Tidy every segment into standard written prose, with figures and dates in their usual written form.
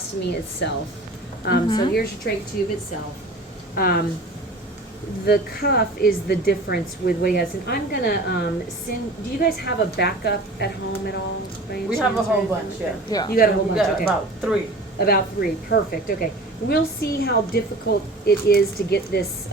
tracheostomy itself. So here's your trach tube itself. The cuff is the difference with what he has. And I'm gonna send. Do you guys have a backup at home at all? We have a whole bunch. Yeah. You got a whole bunch. Okay. About 3. About 3. Perfect. Okay. We'll see how difficult it is to get this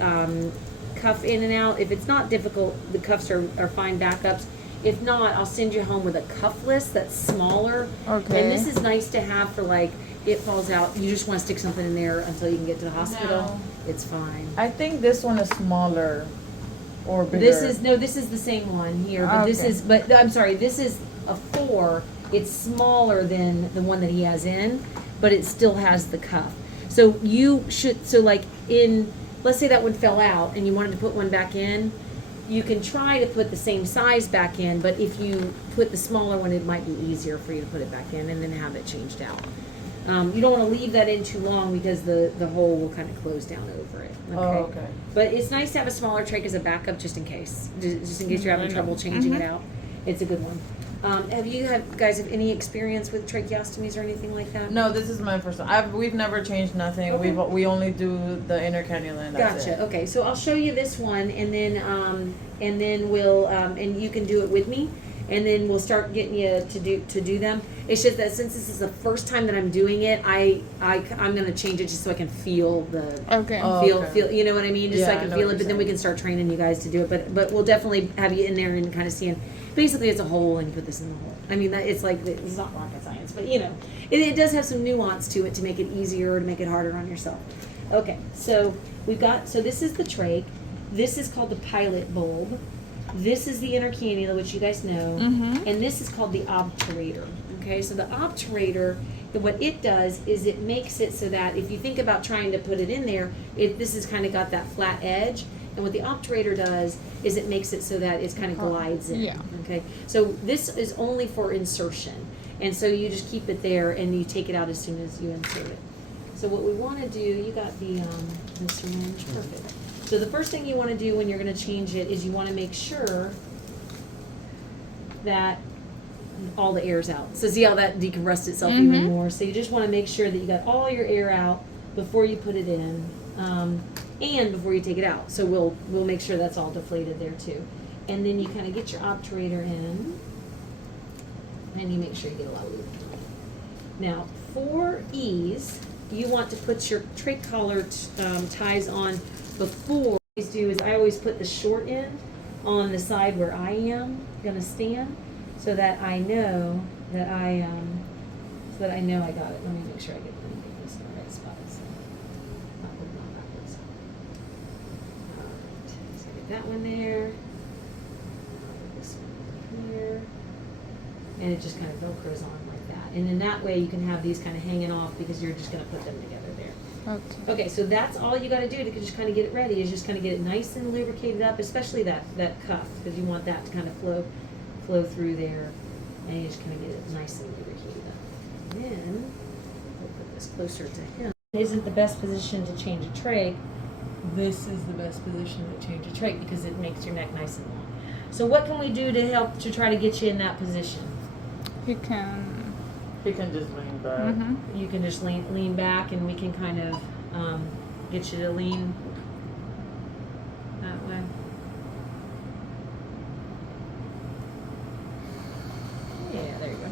cuff in and out. If it's not difficult, the cuffs are fine backups. If not, I'll send you home with a cuffless that's smaller. Okay. And this is nice to have for like, it falls out. You just want to stick something in there until you can get to the hospital. No. It's fine. I think this one is smaller or bigger. This is the same one here, but I'm sorry, this is a 4. It's smaller than the one that he has in, but it still has the cuff. So you should, let's say that one fell out and you wanted to put one back in, you can try to put the same size back in, but if you put the smaller one, it might be easier for you to put it back in and then have it changed out. You don't want to leave that in too long because the hole will kind of close down over it. Okay? Oh, okay. But it's nice to have a smaller trach as a backup just in case. Just in case you're having trouble changing it out. It's a good one. Have you guys have any experience with tracheostomies or anything like that? No, this is my first one. We've never changed nothing. Okay. We only do the inner cannula. And that's Gotcha. it. Okay, so I'll show you this one, and then we'll and you can do it with me, and then we'll start getting you to do them. It's just that since this is the first time that I'm doing it, I'm gonna change it just so I can feel the feel. You know what I mean? Just so I can feel it. But then we can start training you guys to do it. But we'll definitely have you in there and kind of seeing. Basically, it's a hole, and you put this in the hole. I mean, it's not rocket science, but it does have some nuance to it to make it easier or to make it harder on yourself. Okay, so this is the trach. This is called the pilot bulb. This is the inner cannula, which you guys know, and this is called the obturator. Okay, so the obturator, what it does is it makes it so that if you think about trying to put it in there, this has kind of got that flat edge. And what the obturator does is it makes it so that it kind of glides in. Yeah. Okay. So this is only for insertion. And so you just keep it there and you take it out as soon as you insert it. So what we want to do, you got the syringe. Perfect. So the first thing you want to do when you're going to change it is you want to make sure that all the air's out. So see how that decompressed itself even more. So you just want to make sure that you got all your air out before you put it in. And before you take it out. So we'll make sure that's all deflated there too. And then you kind of get your obturator in, and you make sure you get a lot of lube. Now, for ease, you want to put your trach collar ties on before. What I always put the short end on the side where I am gonna stand, so that I know that I got it. Let me make sure I get this in the right spot. That one there, this one here, and it just kind of velcros on like that. And then that way you can have these kind of hanging off because you're just going to put them together there. Okay, so that's all you got to do to just kind of get it ready is just kind of get it nice and lubricated up, especially that cuff, because you want that to kind of flow through there, and you just kind of get it nice and lubricated up. And then we'll put this closer to him. Isn't the best position to change a trach. This is the best position to change a trach because it makes your neck nice and long. So what can we do to help to try to get you in that position? He can just lean back. You can just lean back, and we can kind of get you to lean that way. Yeah, there you go.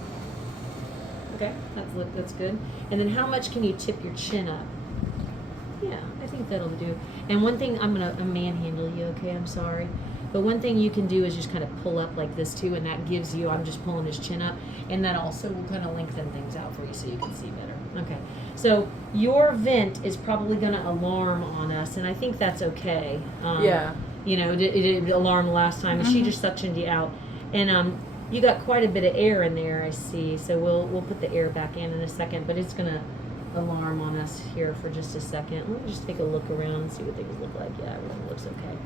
Okay, that's good. And then how much can you tip your chin up? Yeah, I think that'll do. And one thing, I'm manhandle you, okay? I'm sorry. But one thing you can do is just kind of pull up like this too, and that gives you, I'm just pulling his chin up, and that also will kind of lengthen things out for you so you can see better. Okay, so your vent is probably going to alarm on us, and I think that's okay. It did alarm last time, and she just suctioned you out. And you got quite a bit of air in there, I see, so we'll put the air back in a second, but it's going to alarm on us here for just a second. Let me just take a look around and see what things look like. Yeah, everything looks okay.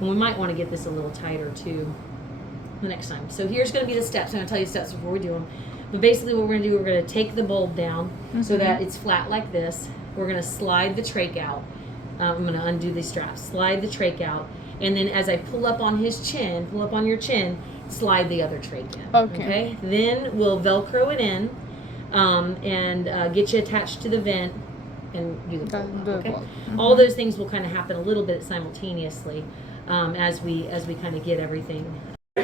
And we might want to get this a little tighter too the next time. So here's going to be the steps. I'm going to tell you the steps before we do them. But basically what we're going to do, we're going to take the bulb down so that it's flat like this. We're going to slide the trach out. I'm going to undo these straps. Slide the trach out. And then as I pull up on his chin, pull up on your chin, slide the other trach in. Okay? Then we'll Velcro it in. and get you attached to the vent and do the pull up, okay? Mm-hmm. All those things will kind of happen a little bit simultaneously as we kind of get everything.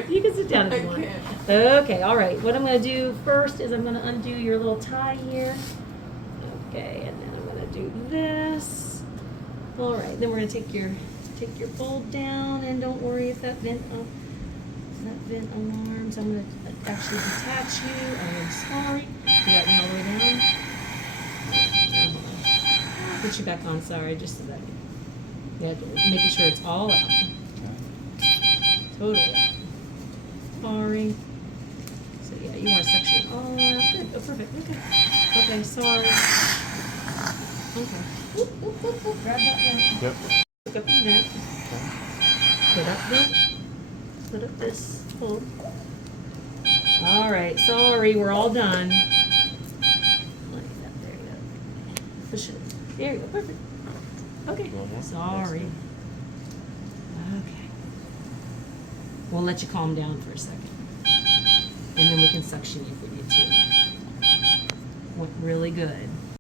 You can sit down if you want. Okay, all right. What I'm going to do first is I'm going to undo your little tie here. Okay, and then I'm going to do this. All right, then we're going to take your fold down, and don't worry if that vent alarms. I'm going to actually detach you. I'm sorry. You got me all the way down. Put you back on. Sorry, just a second. Yeah, making sure it's all out. Totally out. Sorry. So yeah, you want to section it all out. Good. Oh, perfect. Okay. Okay. Sorry. Okay. Whoop, whoop, whoop, whoop. Grab that vent. Yep. Pick up the vent. Put up the. Put up this. Hold. All right. Sorry, we're all done. Like that. There you go. Push it. There you go. Perfect. Okay. Sorry. Okay. We'll let you calm down for a second. And then we can suction you if we need to. Went really good.